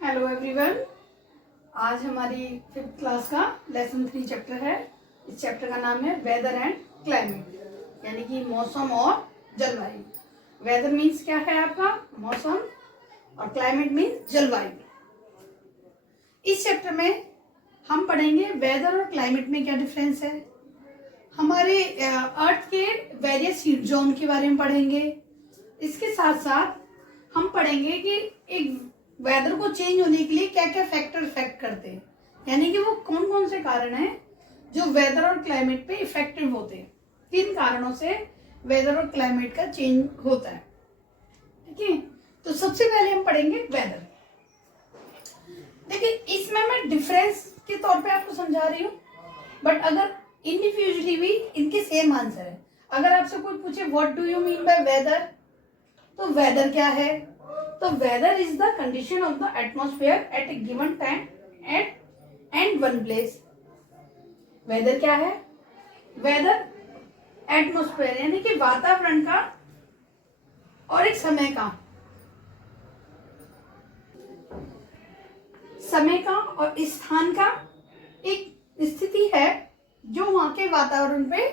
Hello everyone. आज हमारी 5th class का लेसन 3 चैप्टर है। इस चैप्टर का नाम है वेदर एंड क्लाइमेट, यानी कि मौसम और जलवायु। वेदर मीन्स क्या है आपका मौसम, और क्लाइमेट मीन्स जलवायु। इस चैप्टर में हम पढ़ेंगे वेदर और क्लाइमेट में क्या डिफरेंस है, हमारे अर्थ के वेरियस हीट जोन के बारे में पढ़ेंगे। इसके साथ साथ हम पढ़ेंगे कि एक वेदर को चेंज होने के लिए क्या क्या फैक्टर इफेक्ट करते हैं, यानी कि वो कौन कौन से कारण हैं जो वेदर और क्लाइमेट पे इफेक्टिव होते हैं। किन कारणों से वेदर और क्लाइमेट का चेंज होता है। ठीक है, तो सबसे पहले हम पढ़ेंगे वेदर। देखिए, इसमें मैं डिफरेंस के तौर पे आपको समझा रही हूँ, बट अगर इंडिविजुअली भी इनके सेम आंसर है। अगर आपसे कोई पूछे what do you mean by weather, तो वेदर क्या है, तो weather is the condition of the atmosphere at a given time at and one place. Weather क्या है, वेदर एटमॉस्फेयर यानी कि वातावरण का और एक समय और स्थान का एक स्थिति है जो वहां के वातावरण पे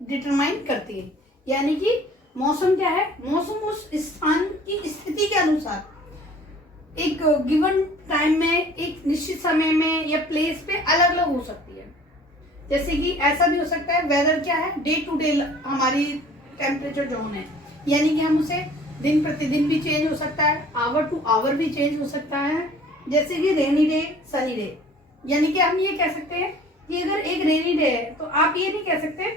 डिटरमाइन करती है। यानी कि मौसम क्या है, मौसम उस स्थान की स्थिति के अनुसार एक गिवन टाइम में, एक निश्चित समय में या प्लेस पे अलग अलग हो सकती है। जैसे कि ऐसा भी हो सकता है, वेदर क्या है, डे टू डे हमारी टेम्परेचर जोन है, यानी कि हम उसे दिन प्रतिदिन भी चेंज हो सकता है, आवर टू आवर भी चेंज हो सकता है। जैसे कि रेनी डे, सनी डे, यानी कि हम ये कह सकते हैं कि अगर एक रेनी डे है तो आप ये नहीं कह सकते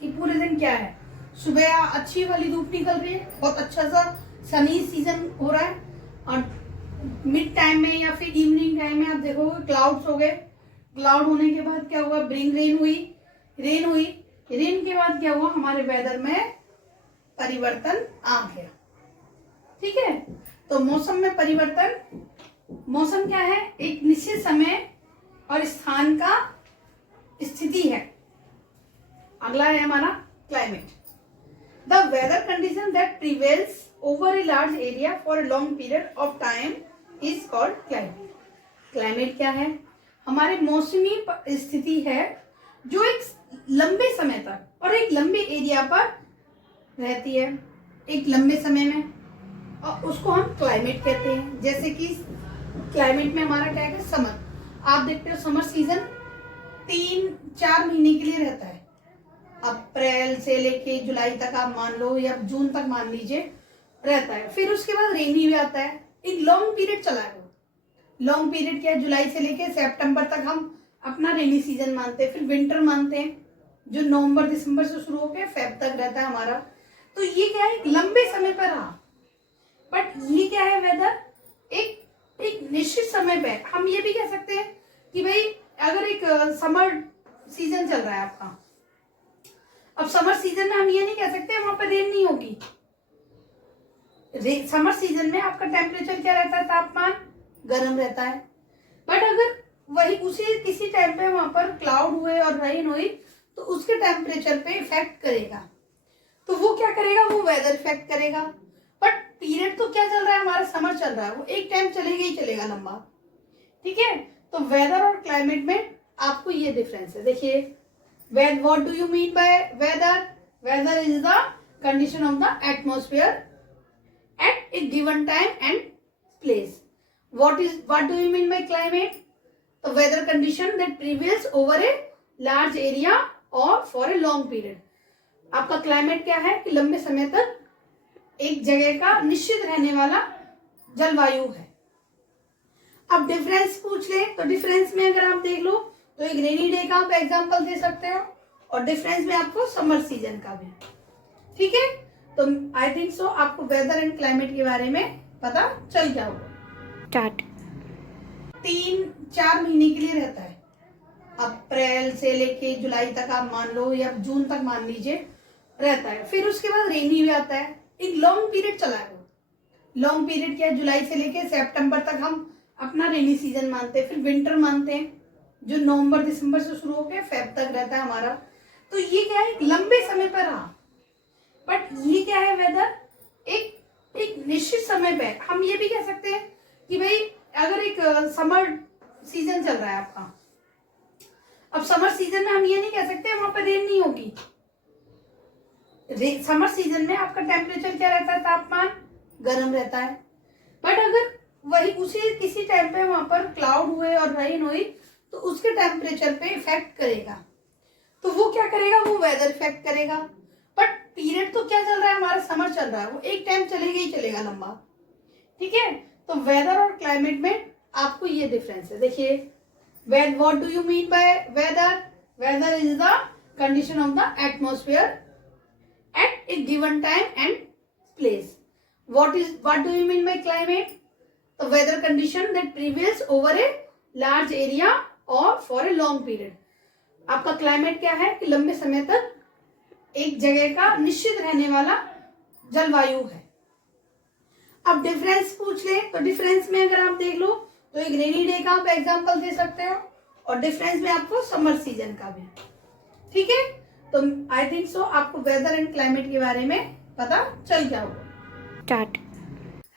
कि पूरे दिन क्या है, सुबह अच्छी वाली धूप निकल रही है, बहुत अच्छा सा सनी सीजन हो रहा है, और मिड टाइम में या फिर इवनिंग टाइम में आप देखोगे क्लाउड्स हो गए, क्लाउड होने के बाद क्या हुआ, ब्रिंग रेन हुई, रेन के बाद क्या हुआ, हमारे वेदर में परिवर्तन आ गया। ठीक है, तो मौसम में परिवर्तन, मौसम क्या है, एक निश्चित समय और स्थान का स्थिति है। अगला है हमारा climate, the weather condition that prevails over a large area for a long period of time is called climate. Climate क्या है, हमारे मौसमी स्थिति है जो एक लंबे समय तक और एक लंबे एरिया पर रहती है, एक लंबे समय में, और उसको हम क्लाइमेट कहते हैं। जैसे कि क्लाइमेट में हमारा क्या है, समर, आप देखते हो समर सीजन 3-4 महीने के लिए रहता है, अप्रैल से लेके जुलाई तक आप मान लो, या जून तक मान लीजिए रहता है। फिर उसके बाद रेनी भी आता है, एक लॉन्ग पीरियड चला है। लॉन्ग पीरियड क्या है, जुलाई से लेके सितंबर तक हम अपना रेनी सीजन मानते हैं। फिर विंटर मानते हैं जो नवंबर दिसंबर से शुरू होकर फेब तक रहता है हमारा। तो ये क्या है, एक लंबे समय पर रहा। बट ये क्या है, वेदर एक निश्चित समय पे। हम ये भी कह सकते हैं कि भाई अगर एक समर सीजन चल रहा है आपका, अब समर सीजन में हम ये नहीं कह सकते वहां पर रेन नहीं होगी। समर सीजन में आपका टेम्परेचर क्या रहता है, तापमान गर्म रहता है। बट अगर वही उसी किसी टाइम पे वहां पर क्लाउड हुए और रेन हुई तो उसके टेम्परेचर पे इफेक्ट करेगा। तो वो क्या करेगा, वो वेदर इफेक्ट करेगा। बट पीरियड तो क्या चल रहा है, हमारा समर चल रहा है, वो एक टाइम चलेगा ही चलेगा लंबा। ठीक है, तो वेदर और क्लाइमेट में आपको ये डिफरेंस है। देखिए, what do you mean by weather? Weather is the condition of the atmosphere at a given time and place. What do you mean by climate? The weather condition that prevails over a large area or for a long period. आपका climate क्या है कि लंबे समय तक एक जगह का निश्चित रहने वाला जलवायु है। अब डिफरेंस पूछ ले तो डिफरेंस में अगर आप देख लो तो एक रेनी डे का आप एग्जांपल दे सकते हो, और डिफरेंस में आपको समर सीजन का भी। ठीक है, तो आई थिंक सो आपको वेदर एंड क्लाइमेट के बारे में पता चल गया होगा। स्टार्ट 3-4 महीने के लिए रहता है, अप्रैल से लेके जुलाई तक आप मान लो, या जून तक मान लीजिए रहता है। फिर उसके बाद रेनी भी आता है, एक लॉन्ग पीरियड चला है। लॉन्ग पीरियड क्या है, जुलाई से लेके सितंबर तक हम अपना रेनी सीजन मानते हैं। फिर विंटर मानते हैं जो नवंबर दिसंबर से शुरू होकर फेब तक रहता है हमारा। तो ये क्या है, एक लंबे समय पर रहा। बट ये क्या है, वेदर एक निश्चित समय पे। हम ये भी कह सकते हैं कि भाई अगर एक समर सीजन चल रहा है आपका, अब समर सीजन में हम ये नहीं कह सकते वहां पर रेन नहीं होगी। समर सीजन में आपका टेम्परेचर क्या रहता है, तापमान गर्म रहता है। बट अगर वही उसी किसी टाइम पे वहां पर क्लाउड हुए और रेन हुई तो उसके टेम्परेचर पे इफेक्ट करेगा। तो वो क्या करेगा, वो वेदर इफेक्ट करेगा। बट पीरियड तो क्या चल रहा है हमारा, समर चल रहा है, वो एक टाइम चलेगा ही चलेगा लंबा। ठीक है, तो वेदर और क्लाइमेट में आपको ये डिफरेंस है। देखिए, what do you mean by weather? Weather is the condition of the atmosphere at a given time and place. What do you mean by climate? The weather condition that prevails over a large area or for a long period. आपका climate क्या है कि लंबे समय तक एक जगह का निश्चित रहने वाला जलवायु है। अब डिफरेंस पूछ ले तो डिफरेंस में अगर आप देख लो तो एक रेनी डे का आप एग्जांपल दे सकते हो और डिफरेंस में आपको समर सीजन का भी। ठीक है, तो आई थिंक सो आपको वेदर एंड क्लाइमेट के बारे में पता चल गया होगा। स्टार्ट।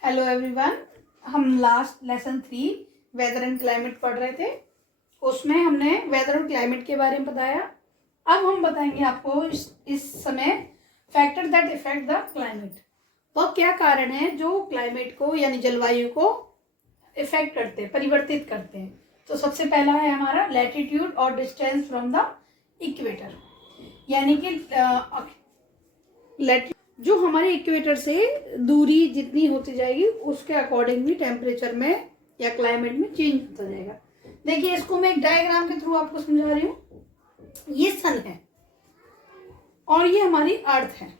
हेलो एवरीवन, हम last lesson 3 weather and climate पढ़ रहे थे। उसमें हमने वेदर और क्लाइमेट के बारे में बताया। अब हम बताएंगे आपको इस समय factor that effect the climate. वह क्या कारण है जो क्लाइमेट को यानी जलवायु को इफेक्ट करते हैं, परिवर्तित करते हैं। तो सबसे पहला है हमारा लैटिट्यूड और डिस्टेंस फ्रॉम द इक्वेटर, यानी कि जो हमारे इक्वेटर से दूरी जितनी होती जाएगी उसके अकॉर्डिंग भी टेम्परेचर में या क्लाइमेट में चेंज होता जाएगा। देखिए, इसको मैं एक डायग्राम के थ्रू आपको समझा रही हूँ। ये सन है और ये हमारी अर्थ है।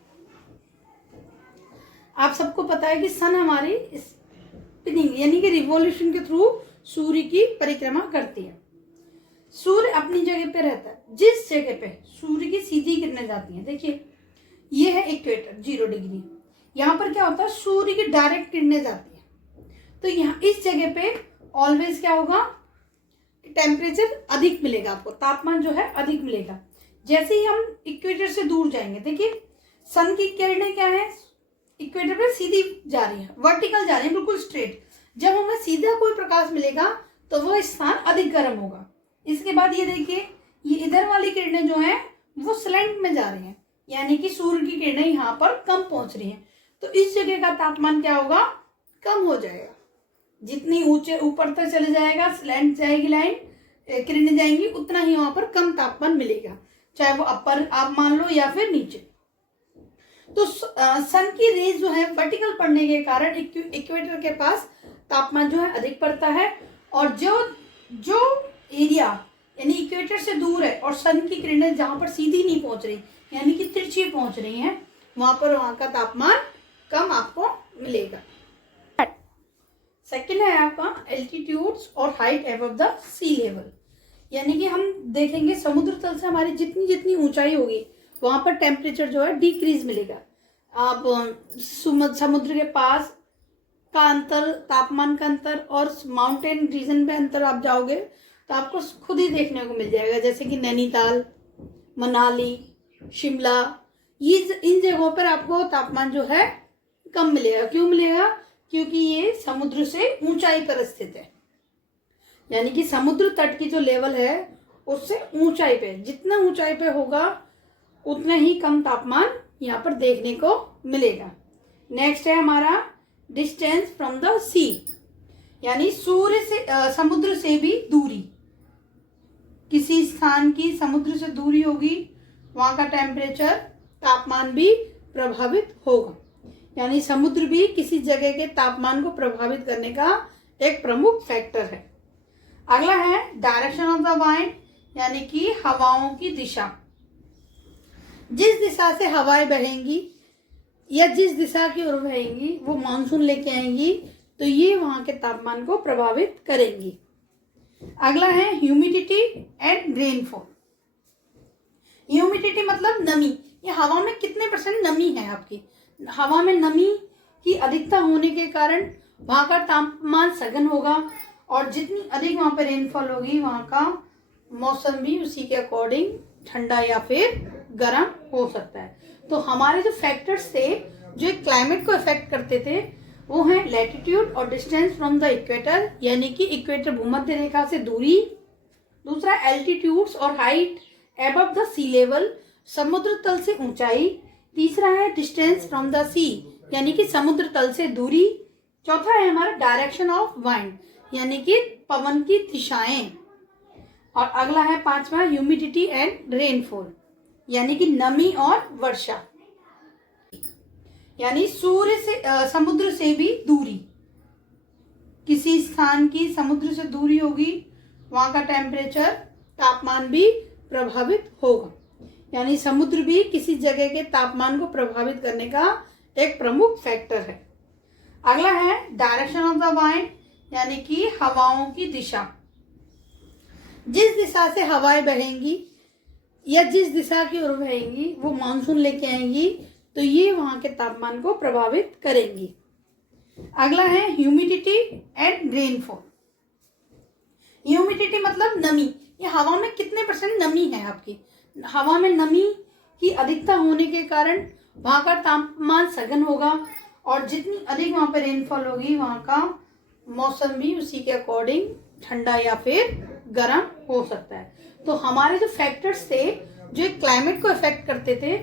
आप सबको पता है कि सन हमारी स्पिनिंग यानी कि रिवॉल्यूशन के थ्रू सूर्य की परिक्रमा करती है। सूर्य अपनी जगह पे रहता है, जिस जगह पे सूर्य की सीधी किरणें जाती हैं। देखिए, ये है इक्वेटर 0 डिग्री। यहाँ पर क्या होता है, सूर्य की डायरेक्ट किरणें जाती है। तो यहाँ इस जगह पे ऑलवेज क्या होगा, टेम्परेचर अधिक मिलेगा, आपको तापमान जो है अधिक मिलेगा। जैसे ही हम इक्वेटर से दूर जाएंगे, देखिए सन की किरणें क्या है, इक्वेटर पे सीधी जा रही है, वर्टिकल जा रही है, बिल्कुल स्ट्रेट। जब हमें सीधा कोई प्रकाश मिलेगा तो वह स्थान अधिक गर्म होगा। इसके बाद ये देखिए, ये इधर वाली किरणें जो हैं वो स्लैंट में जा रही हैं, यानी कि सूर्य की किरणें यहाँ पर कम पहुंच रही हैं। तो इस जगह का तापमान क्या होगा, कम हो जाएगा। जितनी ऊंचे ऊपर तक चले जाएगा, स्लैंट जाएगी लाइन, किरणें जाएंगी, उतना ही वहां पर कम तापमान मिलेगा, चाहे वो अपर आप मान लो या फिर नीचे। तो सन की रेज जो है वर्टिकल पड़ने के कारण इक्वेटर के पास तापमान जो है अधिक पड़ता है। और जो एरिया यानी इक्वेटर से दूर है और सन की किरणें जहां पर सीधी नहीं पहुंच रही यानी कि तिरछी पहुंच रही हैं, वहां का तापमान कम आपको मिलेगा। सेकंड है आपका एल्टीट्यूड्स और height above the sea level, यानी कि हम देखेंगे समुद्र तल से हमारी जितनी जितनी ऊंचाई होगी वहां पर टेम्परेचर जो है डिक्रीज मिलेगा। आप समुद्र के पास का अंतर, तापमान का अंतर और माउंटेन रीजन में अंतर आप जाओगे तो आपको खुद ही देखने को मिल जाएगा। जैसे कि नैनीताल, मनाली, शिमला, ये इन जगहों पर आपको तापमान जो है कम मिलेगा। क्यों मिलेगा, क्योंकि ये समुद्र से ऊंचाई पर स्थित है, यानी कि समुद्र तट की जो लेवल है उससे ऊंचाई पे, जितना ऊंचाई पे होगा उतना ही कम तापमान यहाँ पर देखने को मिलेगा। नेक्स्ट है हमारा डिस्टेंस फ्रॉम द सी, यानी सूर्य से समुद्र से भी दूरी। किसी स्थान की समुद्र से दूरी होगी, वहां का टेम्परेचर, तापमान भी प्रभावित होगा। यानी समुद्र भी किसी जगह के तापमान को प्रभावित करने का एक प्रमुख फैक्टर है। अगला है डायरेक्शन ऑफ द वाइंड, यानी कि हवाओं की दिशा। जिस दिशा से हवाएं बहेंगी या जिस दिशा की ओर बहेंगी वो मानसून लेके आएंगी, तो ये वहां के तापमान को प्रभावित करेंगी। अगला है ह्यूमिडिटी एंड रेनफॉल। ह्यूमिडिटी मतलब नमी, ये हवा में कितने % नमी है आपकी। हवा में नमी की अधिकता होने के कारण वहां का तापमान सघन होगा और जितनी अधिक वहां पर रेनफॉल होगी वहां का मौसम भी उसी के अकॉर्डिंग ठंडा या फिर गर्म हो सकता है। तो हमारे जो फैक्टर्स थे जो क्लाइमेट को इफेक्ट करते थे वो है लैटिट्यूड और डिस्टेंस फ्रॉम द इक्वेटर, यानी कि इक्वेटर भूमध्य रेखा से दूरी। दूसरा एल्टीट्यूड्स और height above the sea level, समुद्र तल से ऊंचाई। तीसरा है डिस्टेंस फ्रॉम द सी, यानी कि समुद्र तल से दूरी। चौथा है हमारा डायरेक्शन ऑफ वाइंड, यानी कि पवन की दिशाएं। और अगला है पांचवा ह्यूमिडिटी एंड रेनफॉल, यानी कि नमी और वर्षा, यानी सूर्य से समुद्र से भी दूरी। किसी स्थान की समुद्र से दूरी होगी, वहां का टेम्परेचर तापमान भी प्रभावित होगा, यानी समुद्र भी किसी जगह के तापमान को प्रभावित करने का एक प्रमुख फैक्टर है। अगला है डायरेक्शन ऑफ द वाइंड, यानी कि हवाओं की दिशा। जिस दिशा से हवाएं बहेंगी या जिस दिशा की ओर बहेंगी वो मानसून लेके आएंगी, तो ये वहां के तापमान को प्रभावित करेंगी। अगला है ह्यूमिडिटी एंड रेनफॉल। ह्यूमिडिटी मतलब नमी, ये हवा में कितने % नमी है आपकी। हवा में नमी की अधिकता होने के कारण वहां का तापमान सघन होगा, और जितनी अधिक वहां पर रेनफॉल होगी वहां का मौसम भी उसी के अकॉर्डिंग ठंडा या फिर गर्म हो सकता है। तो हमारे जो फैक्टर्स थे जो क्लाइमेट को अफेक्ट करते थे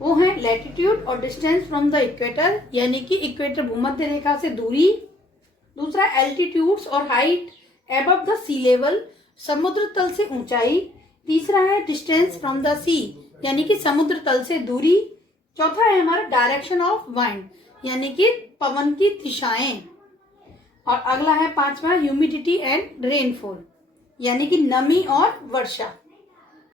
वो हैं लैटिट्यूड और डिस्टेंस फ्रॉम द इक्वेटर, यानी कि इक्वेटर भूमध्य रेखा से दूरी। दूसरा एल्टीट्यूड्स और height above the sea level, समुद्र तल से ऊंचाई। तीसरा है डिस्टेंस फ्रॉम द सी, यानी कि समुद्र तल से दूरी। चौथा है हमारा डायरेक्शन ऑफ वाइंड, यानी कि पवन की दिशाएं। और अगला है पांचवा ह्यूमिडिटी एंड रेनफॉल, यानी कि नमी और वर्षा।